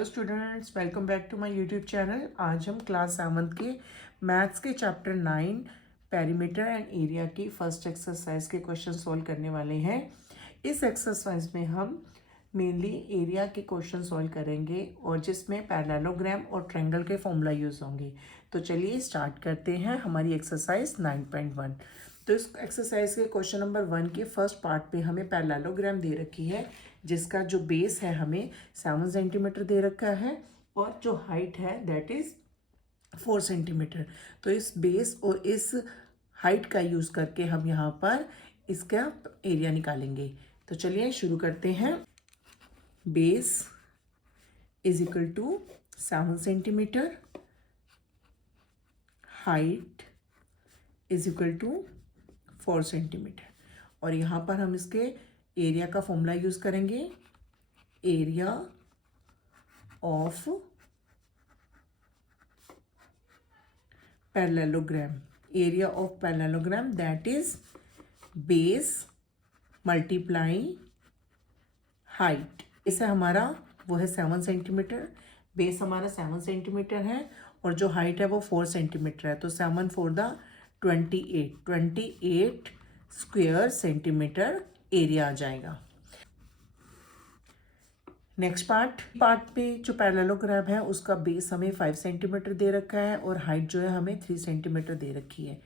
Hello students, welcome back to my YouTube channel. आज हम class 7 के मैथ्स के चैप्टर 9 पेरीमीटर एंड एरिया की फर्स्ट एक्सरसाइज के क्वेश्चन सॉल्व करने वाले हैं। इस एक्सरसाइज में हम मेनली एरिया के क्वेश्चन सॉल्व करेंगे और जिसमें पैरेललोग्राम और ट्रायंगल के फॉर्मूला यूज़ होंगे। तो चलिए स्टार्ट करते हैं हमारी एक्सरसाइज 9.1। तो इस एक्सरसाइज के क्वेश्चन नंबर 1 के फर्स्ट पार्ट पे हमें पैरेललोग्राम दे रखी है, जिसका जो बेस है हमें 7 सेंटीमीटर दे रखा है और जो हाइट है दैट इज़ 4 सेंटीमीटर। तो इस बेस और इस हाइट का यूज़ करके हम यहाँ पर इसका एरिया निकालेंगे। तो चलिए शुरू करते हैं। Base is equal to 7 centimetre, height is equal to 4 centimetre और यहाँ पर हम इसके एरिया का फॉर्मूला यूज़ करेंगे। Area of parallelogram, area of parallelogram that is base multiply height. इसे हमारा वो है 7 सेंटीमीटर, बेस हमारा 7 सेंटीमीटर है और जो हाइट है वो 4 सेंटीमीटर है। तो 7 4 द 28 स्क्वायर सेंटीमीटर एरिया आ जाएगा। नेक्स्ट पार्ट पे जो पैरेललोग्राम है उसका बेस हमें 5 सेंटीमीटर दे रखा है और हाइट जो है हमें 3 सेंटीमीटर दे रखी है।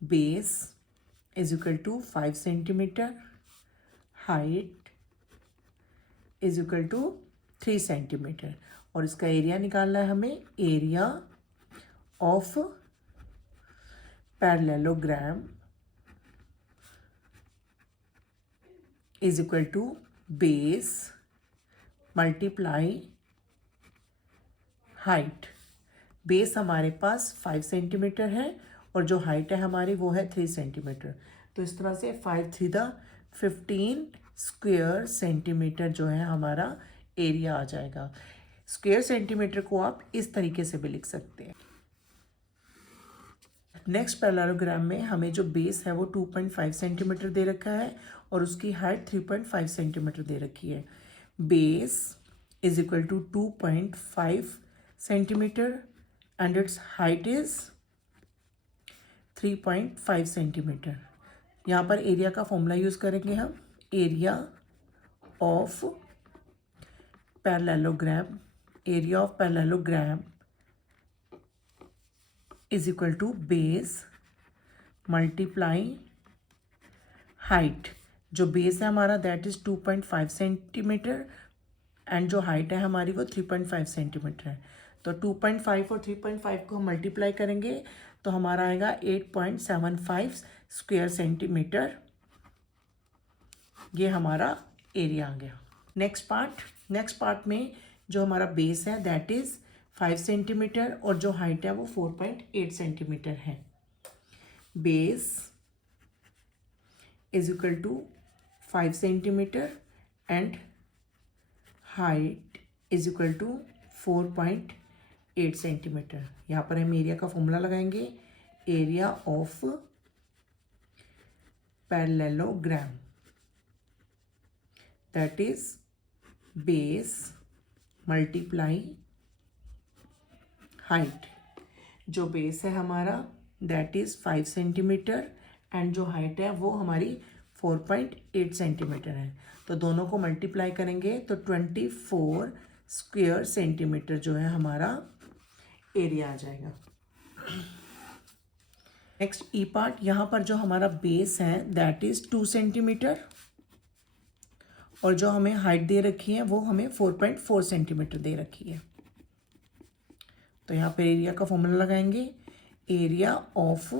Base is equal to 5 centimetre, height is equal to 3 centimetre और इसका एरिया निकालना है हमें। Area of parallelogram is equal to base multiply height. Base हमारे पास 5 सेंटीमीटर है और जो हाइट है हमारी वो है 3 सेंटीमीटर। तो इस तरह से 5 3 द 15 स्क्वायर सेंटीमीटर जो है हमारा एरिया आ जाएगा। स्क्वायर सेंटीमीटर को आप इस तरीके से भी लिख सकते हैं। नेक्स्ट पैरेललोग्राम में हमें जो बेस है वो 2.5 सेंटीमीटर दे रखा है और उसकी हाइट 3.5 सेंटीमीटर दे रखी है। Base is equal to 2.5 centimetre and its height is 3.5 centimetre. यहाँ पर एरिया का फॉर्मूला यूज़ करेंगे हम। Area of parallelogram, area of parallelogram is equal to base multiply height. जो बेस है हमारा दैट इज़ 2.5 सेंटीमीटर एंड जो हाइट है हमारी वो 3.5 सेंटीमीटर है। तो 2.5 और 3.5 को हम मल्टीप्लाई करेंगे तो हमारा आएगा 8.75 स्क्वायर सेंटीमीटर। ये हमारा एरिया आ गया। नेक्स्ट पार्ट में जो हमारा बेस है दैट इज़ 5 सेंटीमीटर और जो हाइट है वो 4.8 सेंटीमीटर है। Base is equal to 5 centimetre and height is equal to 4.8 centimetre. यहाँ पर हम एरिया का फॉर्मूला लगाएंगे। Area of parallelogram that is base multiply height. जो बेस है हमारा दैट इज़ 5 सेंटीमीटर एंड जो हाइट है वो हमारी 4.8 सेंटीमीटर है। तो दोनों को मल्टीप्लाई करेंगे तो 24 स्क्वायर सेंटीमीटर जो है हमारा एरिया आ जाएगा। नेक्स्ट ई पार्ट, यहाँ पर जो हमारा बेस है दैट इज़ 2 सेंटीमीटर और जो हमें हाइट दे रखी है वो हमें 4.4 सेंटीमीटर दे रखी है। तो यहाँ पे एरिया का फॉर्मूला लगाएंगे। Area of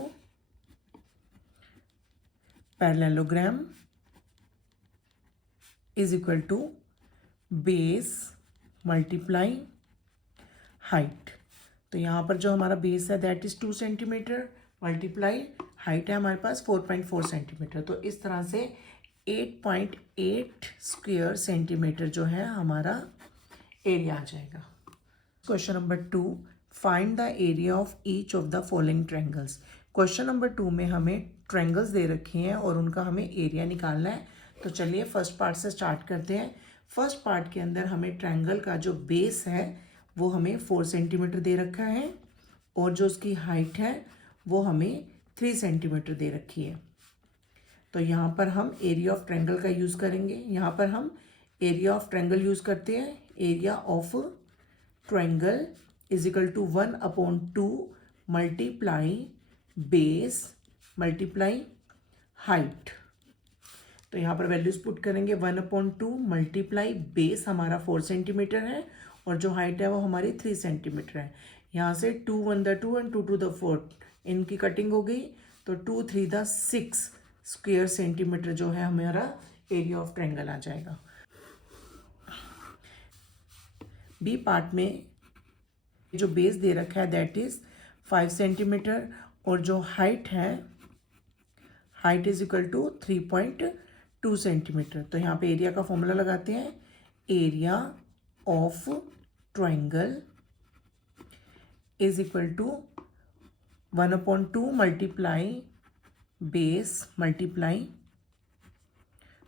parallelogram is equal to base multiply height. तो यहाँ पर जो हमारा बेस है that is 2 centimetre multiply height है हमारे पास 4.4 सेंटीमीटर। तो इस तरह से 8.8 स्क्वायर सेंटीमीटर जो है हमारा एरिया आ जाएगा। Question number 2, find the area of each of the following triangles. Question number 2 में हमें ट्रायंगल्स दे रखे हैं और उनका हमें एरिया निकालना है। तो चलिए फर्स्ट पार्ट से स्टार्ट करते हैं। फर्स्ट पार्ट के अंदर हमें ट्रायंगल का जो बेस है वो हमें 4 सेंटीमीटर दे रखा है और जो उसकी हाइट है वो हमें 3 सेंटीमीटर दे रखी है। तो यहाँ पर हम एरिया ऑफ ट्रायंगल का यूज़ करेंगे। यहाँ पर हम एरिया ऑफ ट्रायंगल यूज़ करते हैं। Area of triangle is equal to 1/2 multiply base multiply height. तो यहाँ पर वैल्यूज़ पुट करेंगे। 1/2 मल्टीप्लाई बेस हमारा 4 सेंटीमीटर है और जो हाइट है वो हमारी 3 सेंटीमीटर है। यहाँ से 2 1 द 2 एंड 2 2 द 4 इनकी कटिंग हो गई, तो 2 3 द 6 स्क्वेयर सेंटीमीटर जो है हमारा एरिया ऑफ ट्रायंगल आ जाएगा। बी पार्ट में जो बेस दे रखा है दैट इज 5 सेंटीमीटर और जो हाइट है height is equal to 3.2 centimetre. तो यहाँ पे एरिया का फॉर्मूला लगाते हैं। Area of triangle is equal to 1/2 multiply base multiply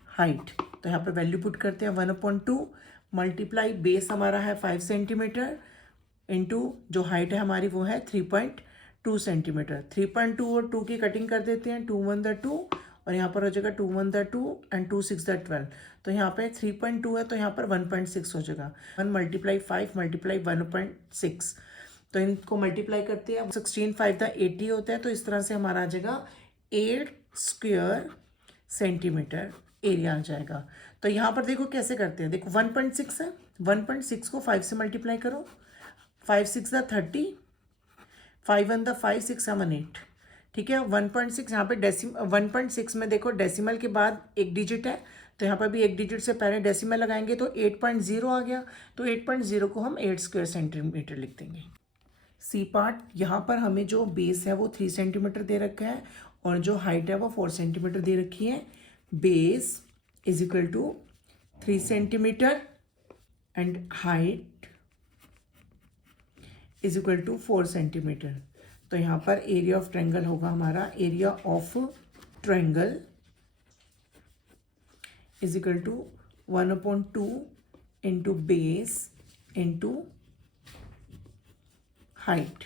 height. तो यहाँ पे वैल्यू पुट करते हैं। 1/2 मल्टीप्लाई बेस हमारा है 5 सेंटीमीटर इंटू जो हाइट है हमारी वो है 3.2 सेंटीमीटर। 3.2 और 2 की कटिंग कर देते हैं। 2 1 द 2 और यहाँ पर हो जाएगा 2 1 द 2 एंड 2 6 द 12। तो यहाँ पे 3.2 है तो यहाँ पर 1.6 हो जाएगा। 1 मल्टीप्लाई 5 मल्टीप्लाई 1.6, तो इनको मल्टीप्लाई करते हैं। 16 5 द 80 होता है, तो इस तरह से हमारा आ जाएगा 8 स्क्वेयर सेंटीमीटर एरिया आ जाएगा। तो यहाँ पर देखो कैसे करते हैं। देखो 1.6 है, 1.6 को 5 से मल्टीप्लाई करो। 5 6 द 30, 5 1 द 5 6 7 8। ठीक है। 1.6 यहाँ पे 1.6 में देखो डेसिमल के बाद एक डिजिट है, तो यहाँ पर भी एक डिजिट से पहले डेसिमल लगाएंगे तो 8.0 आ गया। तो 8.0 को हम 8 स्क्वेयर सेंटीमीटर लिख देंगे। सी पार्ट, यहाँ पर हमें जो बेस है वो 3 सेंटीमीटर दे रखा है और जो हाइट है वो 4 सेंटीमीटर दे रखी है। Base is equal to 3 centimetre and height is equal to 4 centimetre. तो यहाँ पर एरिया ऑफ ट्रायंगल होगा हमारा, area of triangle is equal to 1/2 into base into height.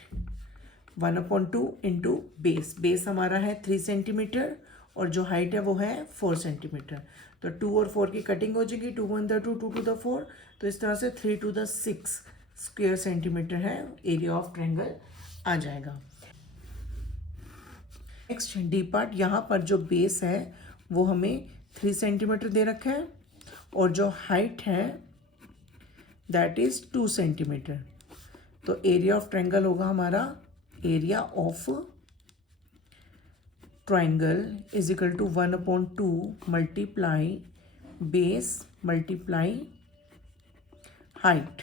1/2 into base, base हमारा है 3 सेंटीमीटर और जो हाइट है वो है 4 सेंटीमीटर। तो 2 और 4 की कटिंग हो जाएगी। 2 1 द 2 2 2 द 4, तो इस तरह से 3 2 द 6 स्क्वेयर सेंटीमीटर है एरिया ऑफ ट्रायंगल आ जाएगा। नेक्स्ट डी पार्ट, यहाँ पर जो बेस है वो हमें 3 सेंटीमीटर दे रखा है और जो हाइट है दैट इज 2 सेंटीमीटर। तो एरिया ऑफ ट्रायंगल होगा हमारा, area of triangle is equal to 1/2 multiply base multiply height.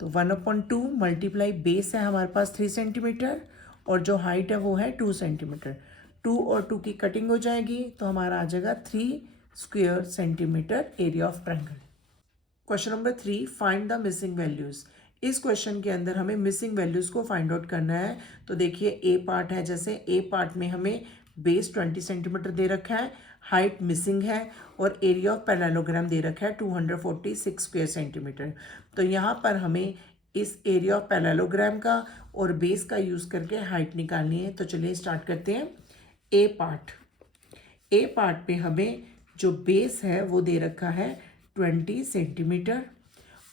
तो 1/2 मल्टीप्लाई बेस है हमारे पास 3 सेंटीमीटर और जो हाइट है वो है 2 सेंटीमीटर। 2 और 2 की कटिंग हो जाएगी तो हमारा आ जाएगा 3 square centimetre area of triangle. Question number 3, find the missing values. इस क्वेश्चन के अंदर हमें मिसिंग वैल्यूज को फाइंड आउट करना है। तो देखिए ए पार्ट है, जैसे ए पार्ट में हमें बेस 20 सेंटीमीटर दे रखा है, हाइट मिसिंग है और एरिया ऑफ पैरेललोग्राम दे रखा है 246 स्क्वेयर सेंटीमीटर। तो यहाँ पर हमें इस एरिया ऑफ पैरेललोग्राम का और बेस का यूज़ करके हाइट निकालनी है। तो चलिए स्टार्ट करते हैं। ए पार्ट, ए पार्ट पे हमें जो बेस है वो दे रखा है 20 सेंटीमीटर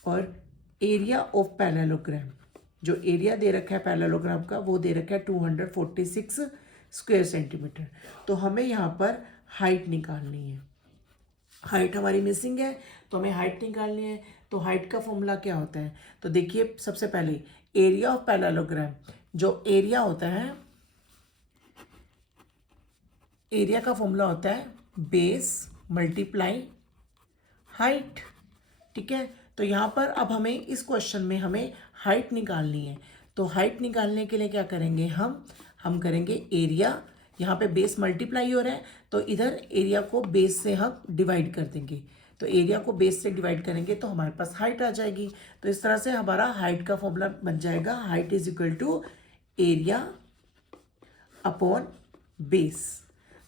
और एरिया ऑफ पैरेललोग्राम, जो एरिया दे रखा है पैरेललोग्राम का वो दे रखा है 246 स्क्वेयर सेंटीमीटर। तो हमें यहाँ पर हाइट निकालनी है। हाइट हमारी मिसिंग है तो हमें हाइट निकालनी है। तो हाइट का फॉर्मूला क्या होता है, तो देखिए सबसे पहले एरिया ऑफ पैरेललोग्राम, जो एरिया होता है, एरिया का फॉर्मूला होता है बेस मल्टीप्लाई हाइट। ठीक है। तो यहाँ पर अब हमें इस क्वेश्चन में हमें हाइट निकालनी है। तो हाइट निकालने के लिए क्या करेंगे हम करेंगे एरिया, यहाँ पे बेस मल्टीप्लाई हो रहा है तो इधर एरिया को बेस से हम डिवाइड कर देंगे। तो एरिया को बेस से डिवाइड करेंगे तो हमारे पास हाइट आ जाएगी। तो इस तरह से हमारा हाइट का फॉर्मूला बन जाएगा, height is equal to area upon base.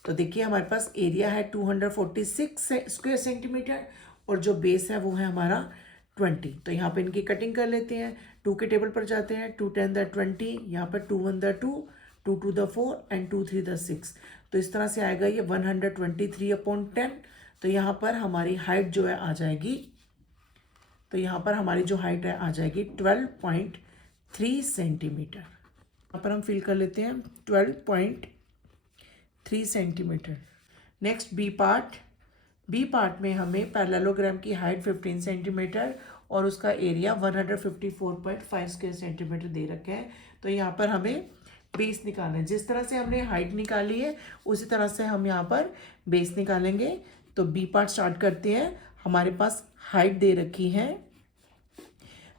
तो देखिए हमारे पास एरिया है 246 स्क्वेयर सेंटीमीटर और जो बेस है वो है हमारा 20। तो यहाँ पे इनकी कटिंग कर लेते हैं। 2 के टेबल पर जाते हैं। 2 10 द 20, यहाँ पर 2 1 द 2, 2 2 द 4 एंड 2 3 द 6। तो इस तरह से आएगा ये 123/10। तो यहाँ पर हमारी हाइट जो है आ जाएगी, तो यहाँ पर हमारी जो हाइट है आ जाएगी 12.3 सेंटीमीटर। यहाँ पर हम फिल कर लेते हैं 12.3 centimetre. Next B part. B part में हमें पैरेललोग्राम की हाइट 15 सेंटीमीटर और उसका एरिया 154.5 स्क्वायर सेंटीमीटर दे रखा है। तो यहाँ पर हमें बेस निकालना है। जिस तरह से हमने हाइट निकाली है उसी तरह से हम यहाँ पर बेस निकालेंगे। तो बी पार्ट स्टार्ट करते हैं। हमारे पास हाइट दे रखी है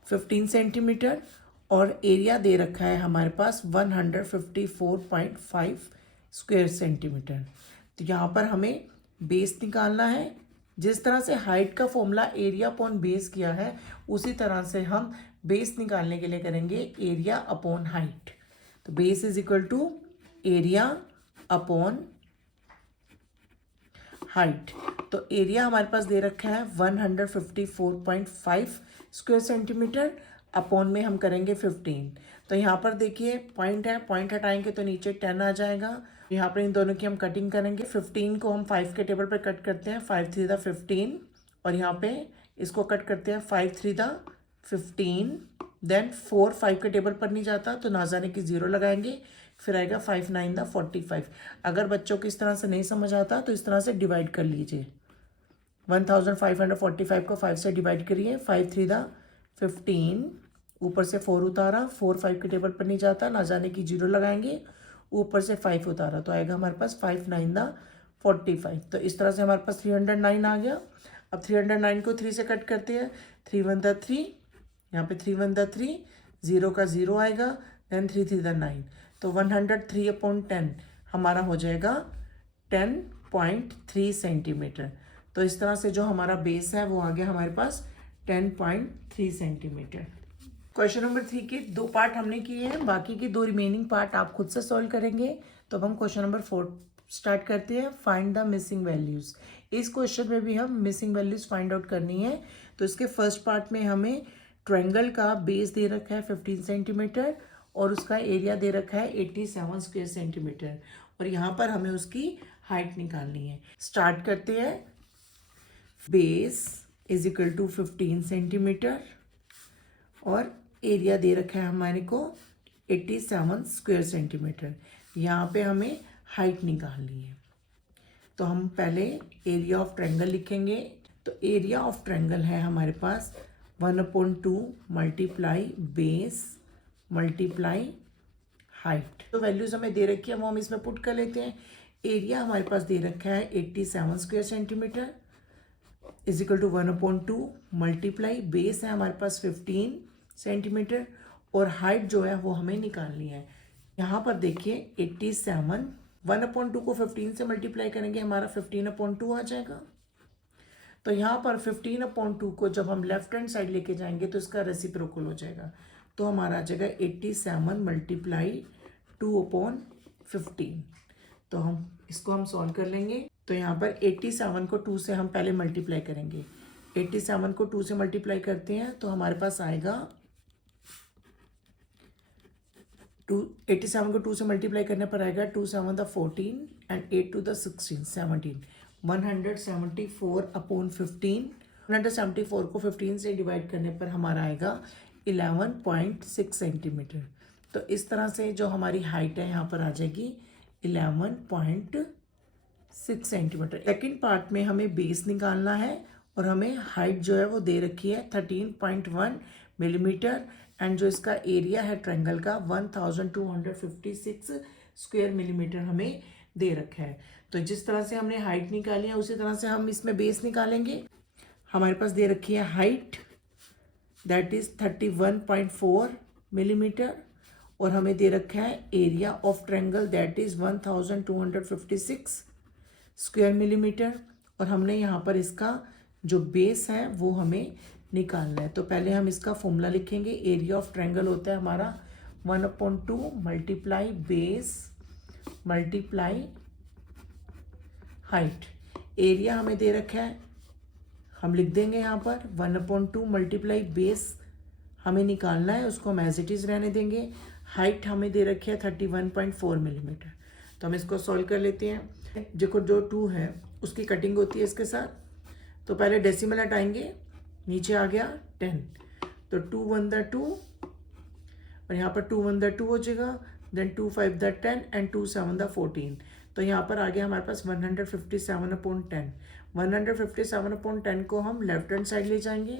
15 सेंटीमीटर और एरिया दे रखा है हमारे पास 154.5 स्क्वायर सेंटीमीटर। तो यहाँ पर हमें बेस निकालना है। जिस तरह से हाइट का फॉर्मूला एरिया अपॉन बेस किया है उसी तरह से हम बेस निकालने के लिए करेंगे एरिया अपॉन हाइट। तो base is equal to area upon height. तो एरिया हमारे पास दे रखा है 154.5 स्क्वायर सेंटीमीटर, अपॉन में हम करेंगे 15। तो यहाँ पर देखिए पॉइंट है, पॉइंट हटाएंगे तो नीचे 10 आ जाएगा। यहाँ पर इन दोनों की हम कटिंग करेंगे। 15 को हम 5 के टेबल पर कट करते हैं, 5 3 द 15, और यहाँ पे इसको कट करते हैं 5 3 द 15। देन 4 5 के टेबल पर नहीं जाता तो ना जाने की 0 लगाएंगे, फिर आएगा 5 9 द 45। अगर बच्चों को इस तरह से नहीं समझ आता तो इस तरह से डिवाइड कर लीजिए। 1545 को 5 से डिवाइड करिए। 5 3 द 15, ऊपर से 4 उतारा, 4 5 के टेबल पर नहीं जाता, ना जाने की 0 लगाएंगे, ऊपर से 5 उतारा तो आएगा हमारे पास 5 9 द 45। तो इस तरह से हमारे पास 309 आ गया। अब 309 को 3 से कट करते हैं। 3 1 द 3, यहाँ पे 3 1 द 3, 0 का 0 आएगा, देन 3 3 द 9। तो 103/10 हमारा हो जाएगा 10.3 सेंटीमीटर। तो इस तरह से जो हमारा बेस है वो आ गया हमारे पास 10.3 सेंटीमीटर। क्वेश्चन नंबर 3 के 2 पार्ट हमने किए हैं, बाकी के 2 रिमेनिंग पार्ट आप खुद से सॉल्व करेंगे। तो अब हम क्वेश्चन नंबर 4 स्टार्ट करते हैं। Find the missing values. इस क्वेश्चन में भी हम मिसिंग वैल्यूज़ फाइंड आउट करनी है। तो इसके फर्स्ट पार्ट में हमें ट्रायंगल का बेस दे रखा है 15 सेंटीमीटर और उसका एरिया दे रखा है 87 स्क्वायर सेंटीमीटर, और यहाँ पर हमें उसकी हाइट निकालनी है। स्टार्ट करते हैं। Base is equal to 15 centimetre और एरिया दे रखा है हमारे को 87 स्क्वायर सेंटीमीटर। यहाँ पे हमें हाइट निकालनी है। तो हम पहले एरिया ऑफ ट्रायंगल लिखेंगे। तो एरिया ऑफ ट्रायंगल है हमारे पास 1/2 मल्टीप्लाई बेस मल्टीप्लाई हाइट। तो वैल्यूज हमें दे रखी है वो हम इसमें पुट कर लेते हैं। एरिया हमारे पास दे रखा है 87 square centimetre is equal to 1/2 multiply base है हमारे पास 15 सेंटीमीटर और हाइट जो है वो हमें निकालनी है। यहाँ पर देखिए 87, 1/2 को 15 से मल्टीप्लाई करेंगे हमारा 15/2 आ जाएगा। तो यहाँ पर 15/2 को जब हम लेफ्ट हैंड साइड लेके जाएंगे तो इसका रेसिप्रोकल हो जाएगा। तो हमारा आ जाएगा 87 मल्टीप्लाई 2/15। तो इसको हम सॉल्व कर लेंगे। तो यहाँ पर 87 को 2 से हम पहले मल्टीप्लाई करेंगे। 87 को 2 से मल्टीप्लाई करते हैं तो हमारे पास आएगा 87 को 2 से मल्टीप्लाई करने पर आएगा 2 7 द 14 एंड 8 2 द 16 17 174/15। 174 को 15 से डिवाइड करने पर हमारा आएगा 11.6 सेंटीमीटर। तो इस तरह से जो हमारी हाइट है यहाँ पर आ जाएगी 11.6 सेंटीमीटर। सेकेंड पार्ट में हमें बेस निकालना है और हमें हाइट जो है वो दे रखी है 13.1 मिलीमीटर एंड जो इसका एरिया है ट्रायंगल का 1256 स्क्वायर मिलीमीटर हमें दे रखा है। तो जिस तरह से हमने हाइट निकाली है उसी तरह से हम इसमें बेस निकालेंगे। हमारे पास दे रखी है हाइट दैट इज 31.4 मिलीमीटर और हमें दे रखा है area of triangle that is 1256 square millimetre और हमने यहाँ पर इसका जो बेस है वो हमें निकालना है। तो पहले हम इसका फॉर्मूला लिखेंगे। एरिया ऑफ ट्रायंगल होता है हमारा 1/2 multiply base multiply height. Area हमें दे रखा है हम लिख देंगे यहाँ पर 1/2 मल्टीप्लाई बेस हमें निकालना है, उसको हम एज इट इज़ रहने देंगे। हाइट हमें दे रखी है 31.4 मिलीमीटर। तो हम इसको सॉल्व कर लेते हैं। देखो जो 2 है उसकी कटिंग होती है इसके साथ, तो पहले डेसिमल हटाएंगे, नीचे आ गया 10, तो 2 1 द 2 और यहाँ पर 2 1 द 2 हो जाएगा, देन 2 5 द 10 एंड 2 7 द 14। तो यहाँ पर आ गया हमारे पास 157/10। 157/10 को हम लेफ्ट हैंड साइड ले जाएंगे,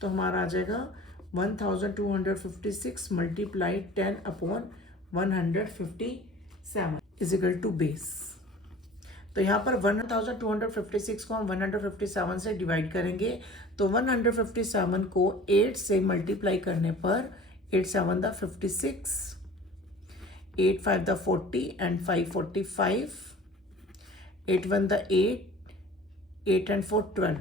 तो हमारा आ जाएगा 1256 multiply 10/157 is equal to base. तो यहाँ पर 1256 को हम 157 से डिवाइड करेंगे, तो 157 को 8 से मल्टीप्लाई करने पर 8 7 the 56, 8 5 the 40 and 5 45, 8 1 the 8, 8 and 4 12,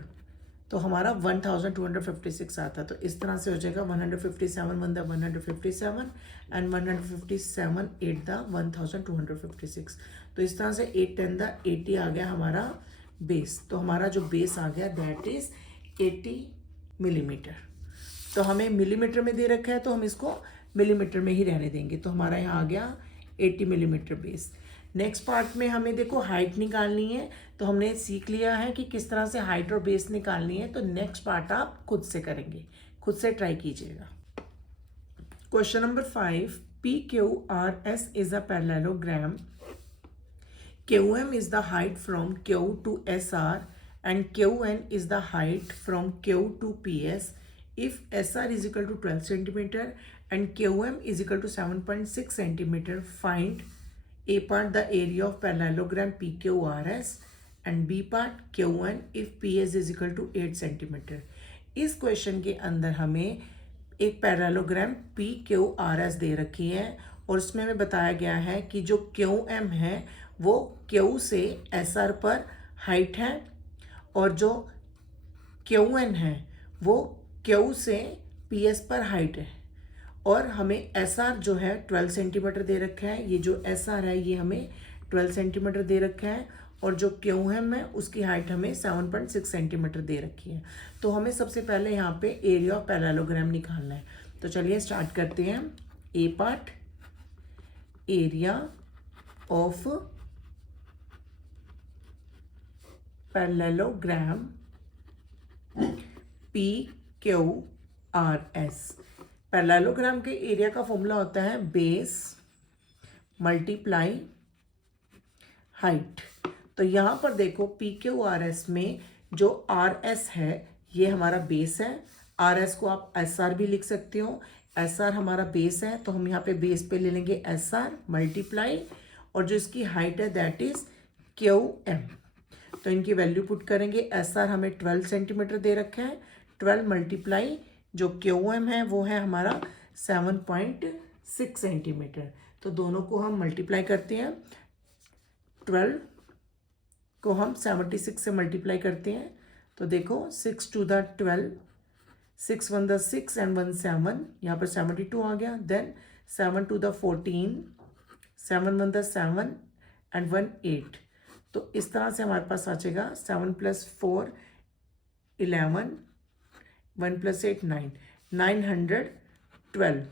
तो हमारा 1256 आता। तो इस तरह से हो जाएगा 157 1 द 157 एंड 157 8 द 1256। तो इस तरह से 8 10 द 80 आ गया हमारा बेस। तो हमारा जो बेस आ गया दैट इज 80 मिलीमीटर। तो हमें मिलीमीटर में दे रखा है, तो हम इसको मिलीमीटर में ही रहने देंगे। तो हमारा यहाँ आ गया 80 मिलीमीटर बेस। नेक्स्ट पार्ट में हमें देखो हाइट निकालनी है, तो हमने सीख लिया है कि किस तरह से हाइट और बेस निकालनी है। तो नेक्स्ट पार्ट आप खुद से करेंगे, खुद से ट्राई कीजिएगा। Question number 5, PQRS is a parallelogram. QM is the height from Q to SR and QN is the height from Q to PS. If SR is equal to 12 centimeter and QM is equal to 7.6 centimeter, find A part the area of parallelogram PQRS and B part QN if PS is equal to 8 centimeter. इस question के अंदर हमें एक parallelogram PQRS दे रखी है और इसमें हमें बताया गया है कि जो QM है वो Q से SR पर हाइट है और जो QN है वो Q से PS पर हाइट है। और हमें SR जो है 12 सेंटीमीटर दे रखा है, ये जो SR है ये हमें 12 सेंटीमीटर दे रखा है और जो QM है उसकी हाइट हमें 7.6 सेंटीमीटर दे रखी है। तो हमें सबसे पहले यहाँ पे एरिया ऑफ पैरेललोग्राम निकालना है। तो चलिए स्टार्ट करते हैं। A part area of parallelogram PQRS। Parallelogram के एरिया का फॉर्मूला होता है बेस मल्टीप्लाई हाइट। तो यहाँ पर देखो PQRS में जो RS है ये हमारा बेस है। RS को आप SR भी लिख सकते हो। SR हमारा बेस है, तो हम यहाँ पे बेस पे ले लेंगे SR मल्टीप्लाई और जो इसकी हाइट है दैट इज QM। तो इनकी वैल्यू पुट करेंगे। SR हमें 12 सेंटीमीटर दे रखा है, 12 मल्टीप्लाई जो QM है वो है हमारा 7.6 सेंटीमीटर। तो दोनों को हम मल्टीप्लाई करते हैं। 12 को हम 76 से मल्टीप्लाई करते हैं, तो देखो 6 2 द 12, 6 1 द 6 एंड 1 7, यहाँ पर 72 आ गया। Then 7 2 the 14, 7 1 the 7 and 1 8। तो इस तरह से हमारे पास आ जाएगा 7 + 4 11, 1 + 8 9, 912।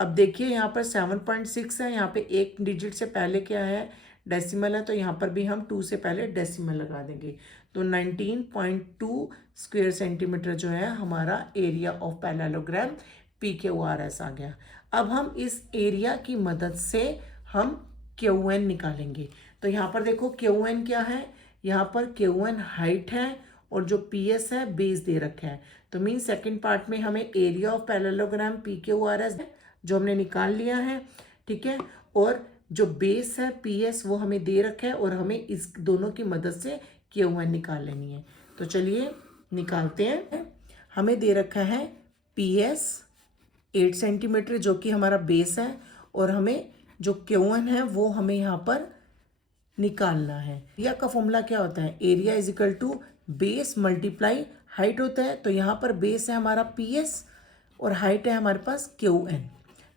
अब देखिए यहाँ पर 7.6 है, यहाँ पे एक डिजिट से पहले क्या है डेसिमल है, तो यहाँ पर भी हम 2 से पहले डेसिमल लगा देंगे। तो 19.2 स्क्वायर सेंटीमीटर जो है हमारा एरिया ऑफ पैरेललोग्राम PQRS आ गया। अब हम इस एरिया की मदद से हम QN निकालेंगे। तो यहाँ पर देखो QN क्या है, यहाँ पर QN हाइट है और जो PS है बेस दे रखा है। तो मीन सेकंड पार्ट में हमें एरिया ऑफ पैरेललोग्राम PQRS जो हमने निकाल लिया है, ठीक है। और जो बेस है PS वो हमें दे रखा है और हमें इस दोनों की मदद से QN निकाल लेनी है। तो चलिए निकालते हैं। हमें दे रखा है PS 8 सेंटीमीटर जो कि हमारा बेस है और हमें जो QN है वो हमें यहाँ पर निकालना है। एरिया का फॉर्मूला क्या होता है, area is equal to base multiply height होता है। तो यहाँ पर बेस है हमारा PS और हाइट है हमारे पास QN।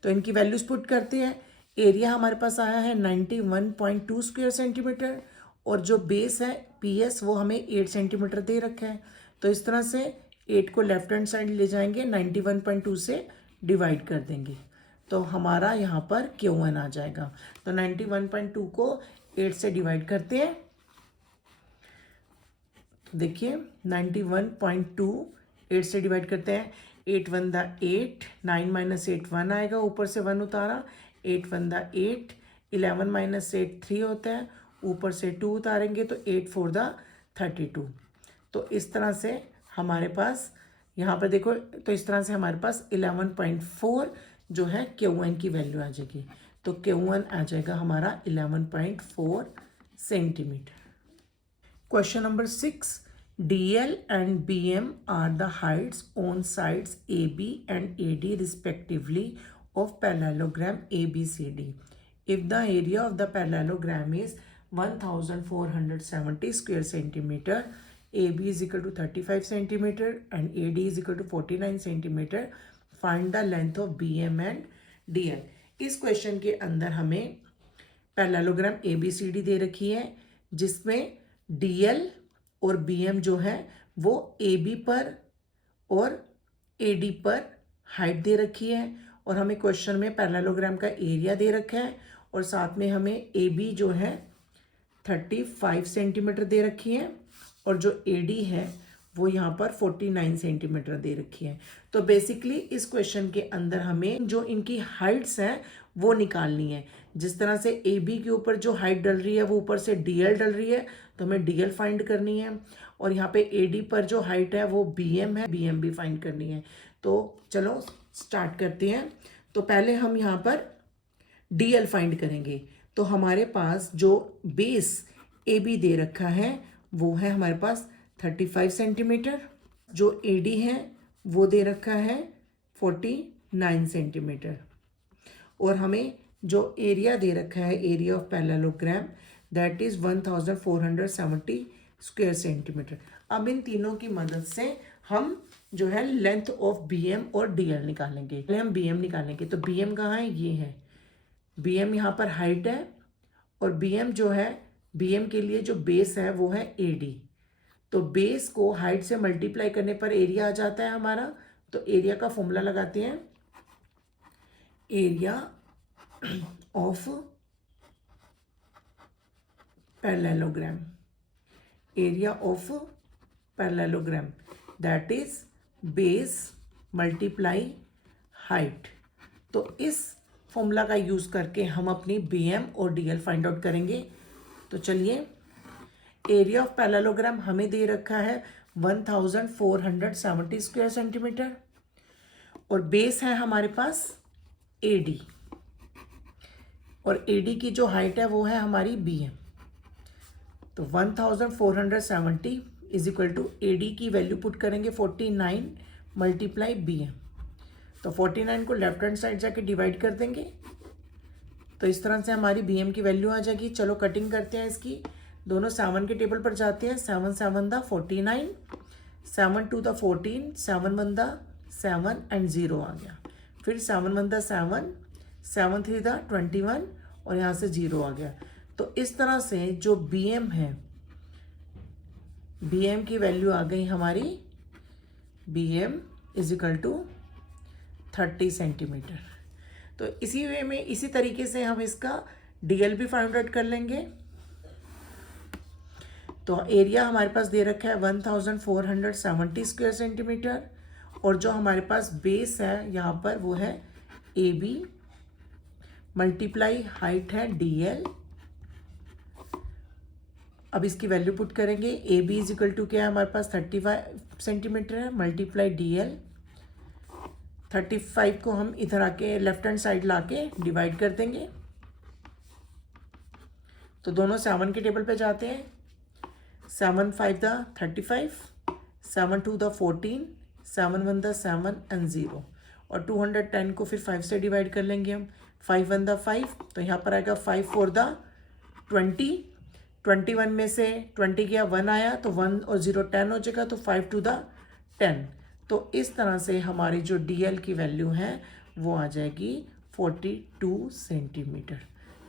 तो इनकी वैल्यूज पुट करते हैं। एरिया हमारे पास आया है 91.2 स्क्वायर सेंटीमीटर और जो बेस है PS वो हमें 8 सेंटीमीटर दे रखा है। तो इस तरह से 8 को लेफ्ट हैंड साइड ले जाएंगे, 91.2 से डिवाइड कर देंगे, तो हमारा यहाँ पर Q1 आ जाएगा। तो 91.2 को 8 से डिवाइड करते हैं, तो देखिए 91.2 8 से डिवाइड करते हैं, 8 1 दा 8, 9 माइनस 8 1 आएगा, ऊपर से 1 उतारा, 8 1 दा 8, 11 माइनस 8 3 होता है, ऊपर से 2 उतारेंगे तो 8 4 दा 32। तो इस तरह से हमारे पास यहाँ पर देखो, तो इस तरह से हमारे पास 11.4 जो है Q1 की वैल्यू आ जाएगी। तो Q1 आ जाएगा हमारा 11.4 centimetre. Question number 6. DL and BM are the heights on sides AB and AD respectively of parallelogram ABCD. If the area of the parallelogram is 1470 square centimeter, AB is equal to 35 centimeter and AD is equal to 49 centimeter, find the length of BM and DL. इस question के अंदर हमें parallelogram ABCD दे रखी है, जिसमें DL और BM जो है वो AB पर और AD पर हाइट दे रखी है, और हमें क्वेश्चन में पैरेललोग्राम का एरिया दे रखा है, और साथ में हमें AB जो है 35 सेंटीमीटर दे रखी है, और जो AD है वो यहाँ पर 49 सेंटीमीटर दे रखी है। तो बेसिकली इस क्वेश्चन के अंदर हमें जो इनकी हाइट्स हैं वो निकालनी है। जिस तरह से AB के ऊपर जो हाइट डल रही है वो ऊपर से DL डल रही है, तो हमें DL फाइंड करनी है, और यहाँ पे AD पर जो हाइट है वो BM है, BM भी फाइंड करनी है। तो चलो स्टार्ट करते हैं। तो पहले हम यहाँ पर DL फाइंड करेंगे। तो हमारे पास जो बेस AB दे रखा है वो है हमारे पास 35 सेंटीमीटर, जो AD है वो दे रखा है 49 सेंटीमीटर, और हमें जो एरिया दे रखा है area of parallelogram that is 1470 square centimetre. अब इन तीनों की मदद से हम जो है लेंथ ऑफ BM और DL निकालेंगे। पहले हम BM निकालेंगे। तो BM कहाँ है? ये है BM, यहाँ पर हाइट है, और BM जो है BM के लिए जो बेस है वो है AD। तो बेस को हाइट से मल्टीप्लाई करने पर एरिया आ जाता है हमारा। तो एरिया का फॉर्मूला लगाते हैं, area of parallelogram, area of parallelogram that is base multiply height. तो इस फॉर्मूला का यूज़ करके हम अपनी BM और DL फाइंड आउट करेंगे। तो चलिए, एरिया ऑफ पैरेललोग्राम हमें दे रखा है 1470 स्क्वायर सेंटीमीटर, और बेस है हमारे पास AD, और AD की जो हाइट है वो है हमारी BM। तो 1470 इज इक्वल टू AD की वैल्यू पुट करेंगे 49 मल्टीप्लाई BM। तो 49 को लेफ्ट हैंड साइड जाके डिवाइड कर देंगे, तो इस तरह से हमारी BM की वैल्यू आ जाएगी। चलो कटिंग करते हैं इसकी। दोनों 7 के टेबल पर जाते हैं। 7 7 दा 49, 7 2 दा 14, 7 1 दा 7 एंड 0 आ गया। फिर 7 1 दा 7, 7 3 दा 21, और यहाँ से 0 आ गया। तो इस तरह से जो BM है, BM की वैल्यू आ गई हमारी, BM is equal to 30 centimetre. तो इसी वे में, इसी तरीके से हम इसका DL भी फाइंड आउट कर लेंगे। तो एरिया हमारे पास दे रखा है 1470 स्क्वायर सेंटीमीटर, और जो हमारे पास बेस है यहाँ पर वो है AB मल्टीप्लाई हाइट है DL। अब इसकी वैल्यू पुट करेंगे। AB इज इक्वल टू क्या है हमारे पास 35 सेंटीमीटर है, मल्टीप्लाई DL। 35 को हम इधर आके लेफ्ट हैंड साइड लाके डिवाइड कर देंगे। तो दोनों 7 के टेबल पे जाते हैं। 7 5 दा 35, 7 2 दा 14, 7 1 दा 7 एंड 0, और 210 को फिर 5 से डिवाइड कर लेंगे हम। 5 1 दा 5, तो यहाँ पर आएगा 5 4 दा 20, 21 में से 20 गया 1 आया, तो 1 और 0 10 हो जाएगा, तो 5 2 दा 10। तो इस तरह से हमारी जो DL की वैल्यू है वो आ जाएगी 42 सेंटीमीटर।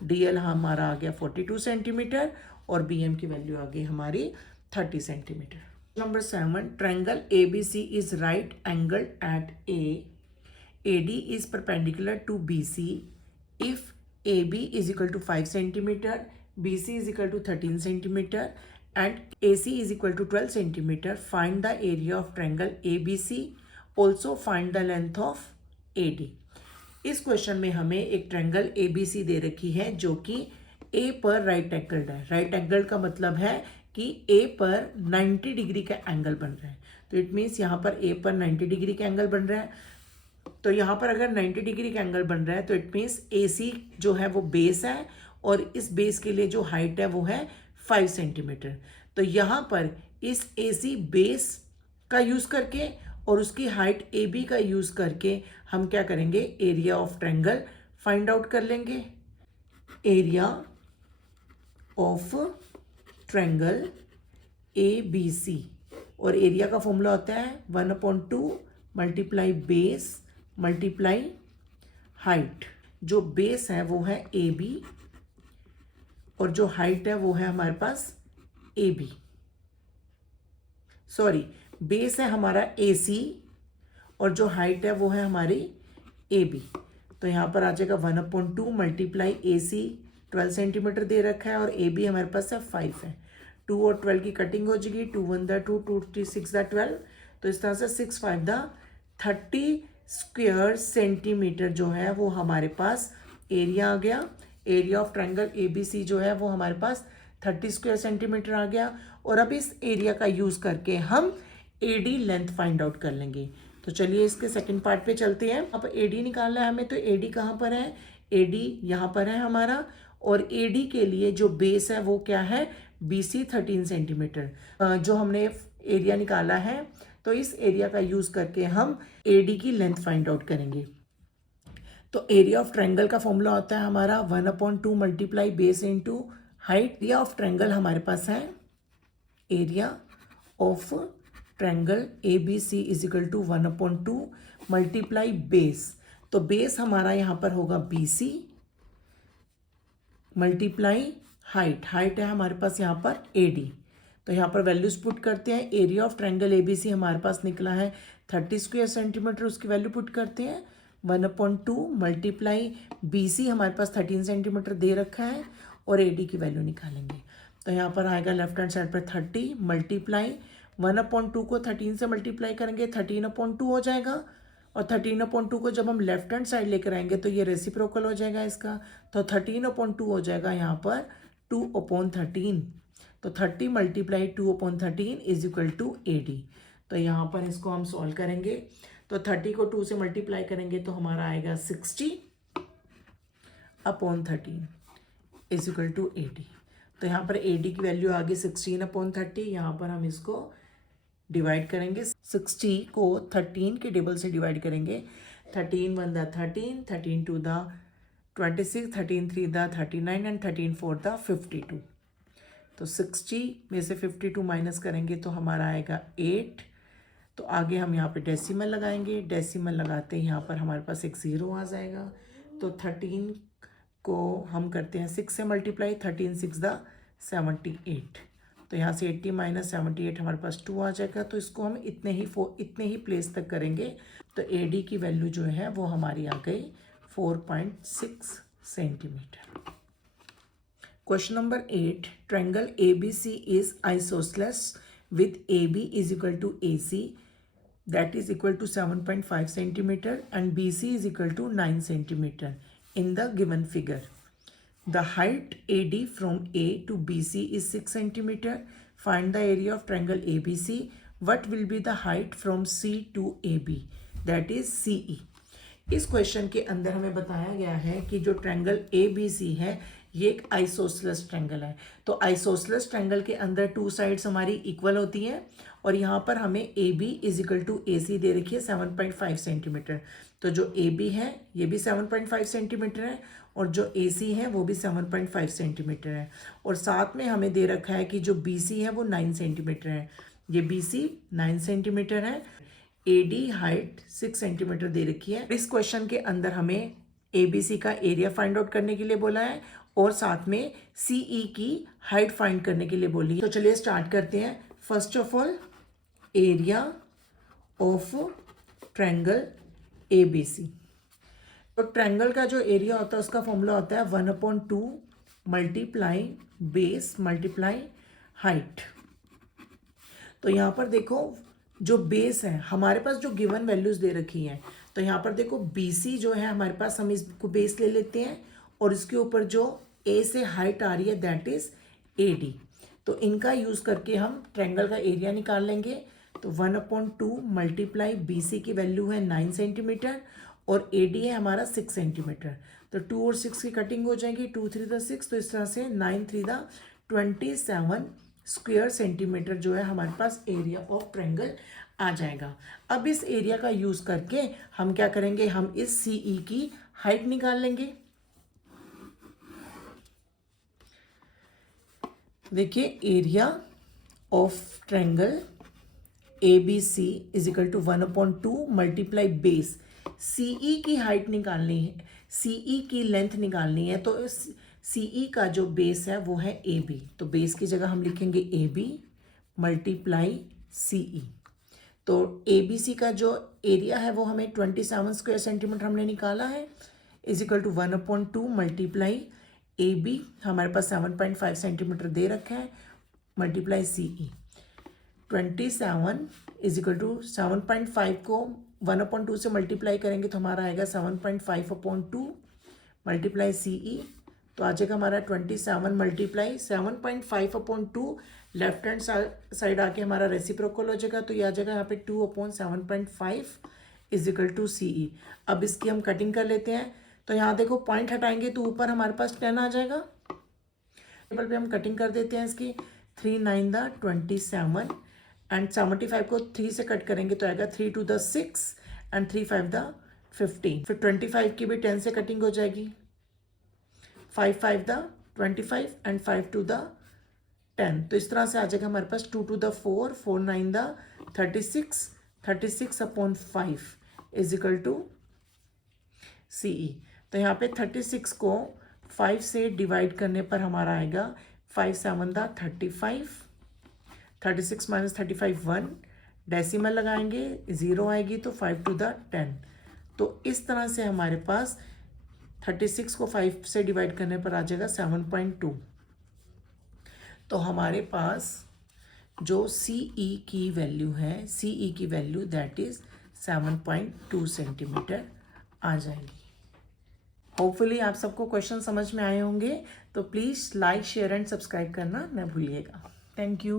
DL हमारा आ गया 42 सेंटीमीटर, और BM की वैल्यू आ गई हमारी 30 centimetre. Number 7, triangle ABC is right angled at A. AD is perpendicular to BC. If AB is equal to 5 centimeter, BC is equal to 13 centimeter and AC is equal to 12 centimeter, find the area of triangle ABC. Also find the length of AD. इस question में हमें एक triangle ABC दे रखी है जो कि A पर right angled है. राइट एंगल्ड का मतलब है कि A पर 90 डिग्री का एंगल बन रहा है. तो इट मीन्स यहाँ पर A पर 90 डिग्री का एंगल बन रहा है. तो यहाँ पर अगर 90 डिग्री का एंगल बन रहा है तो इट मीन्स AC जो है वो बेस है और इस बेस के लिए जो हाइट है वो है 5 सेंटीमीटर. तो यहाँ पर इस AC बेस का यूज़ करके और उसकी हाइट AB का यूज़ करके हम क्या करेंगे, area of triangle find out कर लेंगे. एरिया ऑफ ट्रायंगल ABC और एरिया का फॉर्मूला होता है 1/2 मल्टीप्लाई बेस मल्टीप्लाई हाइट. जो बेस है वो है AB और जो हाइट है वो है हमारे पास AB. सॉरी, बेस है हमारा AC और जो हाइट है वो है हमारी AB. तो यहाँ पर आ जाएगा 1/2 मल्टीप्लाई AC 12 सेंटीमीटर दे रखा है और AB हमारे पास है 5 है. 2 और 12 की कटिंग हो जाएगी. 2 1 दा 2, 2 3 6 दा 12. तो इस तरह से 6 5 दा 30 स्क्वायर सेंटीमीटर जो है वो हमारे पास एरिया आ गया. एरिया ऑफ ट्रायंगल ABC जो है वो हमारे पास 30 स्क्वायर सेंटीमीटर आ गया. और अब इस एरिया का यूज़ करके हम AD लेंथ फाइंड आउट कर लेंगे. तो चलिए इसके सेकंड पार्ट पे चलते हैं. अब AD निकालना है हमें. तो AD कहाँ पर है, AD यहाँ पर है हमारा. और AD के लिए जो बेस है वो क्या है, BC 13 सेंटीमीटर. जो हमने एरिया निकाला है तो इस एरिया का यूज़ करके हम AD की लेंथ फाइंड आउट करेंगे. तो एरिया ऑफ ट्रायंगल का फॉर्मूला होता है हमारा 1/2 multiply base into height. Area of triangle हमारे पास है, area of triangle ABC is equal to 1/2 multiply base. तो बेस हमारा यहाँ पर होगा BC मल्टीप्लाई हाइट. हाइट है हमारे पास यहाँ पर AD. तो यहाँ पर वैल्यूज पुट करते हैं. एरिया ऑफ ट्रायंगल ABC हमारे पास निकला है 30 स्क्वायर सेंटीमीटर. उसकी वैल्यू पुट करते हैं 1/2 मल्टीप्लाई BC हमारे पास 13 सेंटीमीटर दे रखा है और AD की वैल्यू निकालेंगे. तो यहाँ पर आएगा लेफ्ट हैंड साइड पर 30 मल्टीप्लाई 1/2 को 13 से मल्टीप्लाई करेंगे 13/2 हो जाएगा. और 13/2 को जब हम लेफ्ट हैंड साइड लेकर आएंगे तो ये रेसिप्रोकल हो जाएगा इसका. तो 13/2 हो जाएगा यहाँ पर 2/13. तो 30 multiply 2/13 is equal to AD. तो यहाँ पर इसको हम सॉल्व करेंगे. तो 30 को 2 से मल्टीप्लाई करेंगे तो हमारा आएगा 60/13 इज इक्वल टू AD. तो यहाँ पर AD की वैल्यू आ गई 16/30. यहाँ पर हम इसको डिवाइड करेंगे. 60 को 13 के टेबल से डिवाइड करेंगे. 13 1 दा 13, 13 2 दा 26, 13 3 दा 39 एंड 13 4 दा 52. तो 60 में से 52 माइनस करेंगे तो हमारा आएगा 8. तो आगे हम यहाँ पे डेसिमल लगाएंगे. डेसिमल लगाते हैं यहाँ पर हमारे पास एक 0 आ जाएगा. तो 13 को हम करते हैं 6 से मल्टीप्लाई. 13 6 दा 78. तो यहाँ से 80 माइनस 78 हमारे पास 2 आ जाएगा. तो इसको हम इतने ही प्लेस तक करेंगे. तो AD की वैल्यू जो है वो हमारी आ गई 4.6 centimetre. Question number 8, triangle ABC is isosceles with AB is equal to AC, that is equal to 7.5 centimeter and BC is equal to 9 centimeter in the given figure. The height AD from A to BC is 6 centimeter. Find the area of triangle ABC. What will be the height from C to AB, that is CE. इस question के अंदर हमें बताया गया है कि जो triangle ABC है ये एक आइसोसेलेस ट्रायंगल है. तो आइसोसेलेस ट्रायंगल के अंदर 2 साइड्स हमारी इक्वल होती हैं और यहाँ पर हमें AB is equal to AC दे रखी है 7.5 सेंटीमीटर. तो जो AB है ये भी 7.5 सेंटीमीटर है और जो AC है वो भी 7.5 सेंटीमीटर है. और साथ में हमें दे रखा है कि जो BC है वो 9 सेंटीमीटर है. ये BC 9 सेंटीमीटर है. AD हाइट 6 सेंटीमीटर दे रखी है. इस क्वेश्चन के अंदर हमें ABC का एरिया फाइंड आउट करने के लिए बोला है और साथ में CE की हाइट फाइंड करने के लिए बोली है. तो चलिए स्टार्ट करते हैं. First of all area of triangle ABC। तो ट्रायंगल का जो एरिया होता है उसका फॉर्मूला होता है 1/2 मल्टीप्लाई बेस मल्टीप्लाई हाइट। तो यहाँ पर देखो जो बेस है हमारे पास जो गिवन वैल्यूज दे रखी हैं, तो यहाँ पर देखो BC जो है हमारे पास, हम इसको बेस ले लेते हैं और इसके ऊपर जो A से हाइट आ रही है दैट इज AD। तो इनका यूज़ करके हम ट्रायंगल का एरिया निकाल लेंगे। तो 1/2 मल्टीप्लाई BC की वैल्यू है 9 सेंटीमीटर और AD है हमारा 6 सेंटीमीटर। तो 2 और 6 की कटिंग हो जाएगी, 2 3 द 6, तो इस तरह से 9 3 द 27 स्क्वायर सेंटीमीटर जो है हमारे पास एरिया ऑफ ट्रायंगल आ जाएगा। अब इस एरिया का यूज़ करके हम क्या करेंगे, हम इस CE की हाइट निकाल लेंगे। देखिए area of triangle ABC is equal to 1/2 multiply base. CE की हाइट निकालनी है, CE की लेंथ निकालनी है, तो इस CE का जो बेस है वो है AB। तो बेस की जगह हम लिखेंगे AB मल्टीप्लाई CE। तो ABC का जो एरिया है वो हमें 27 स्क्वायर सेंटीमीटर हमने निकाला है, is equal to 1/2 multiply AB हमारे पास 7.5 सेंटीमीटर दे रखा है multiply CE। 27 is equal to 7.5 को 1/2 से मल्टीप्लाई करेंगे तो हमारा आएगा 7.5/2 मल्टीप्लाई CE। तो आ जाएगा हमारा 27 मल्टीप्लाई 7.5/2, लेफ्ट हैंड साइड आके हमारा रेसिप्रोकल हो जाएगा, तो ये आ जाएगा यहाँ पे 2/7.5 इज इक्वल टू CE। अब इसकी हम कटिंग कर लेते हैं। तो यहाँ देखो पॉइंट हटाएंगे तो ऊपर हमारे पास 10 आ जाएगा। टेबल पे हम कटिंग कर देते हैं इसकी। 3 9 द 27 एंड 75 को 3 से कट करेंगे तो आएगा 3 2 द 6 एंड 3 5 द 15। फिर 25 की भी 10 से कटिंग हो जाएगी। 5 5 द 25 एंड 5 2 द 10। तो इस तरह से आ जाएगा हमारे पास 2 2 the 4 4 9 the 36 36/5 is equal to CE। तो यहाँ पे 36 को 5 से डिवाइड करने पर हमारा आएगा 5 7 द 35, 36 माइनस 35 1, डेसिमल लगाएंगे 0 आएगी तो 5 2 द 10। तो इस तरह से हमारे पास 36 को 5 से डिवाइड करने पर आ जाएगा 7.2। तो हमारे पास जो CE की वैल्यू है, CE की वैल्यू दैट इज 7.2 सेंटीमीटर आ जाएगी। होपफुली आप सबको क्वेश्चन समझ में आए होंगे। तो please like share and subscribe करना न भूलिएगा। Thank you.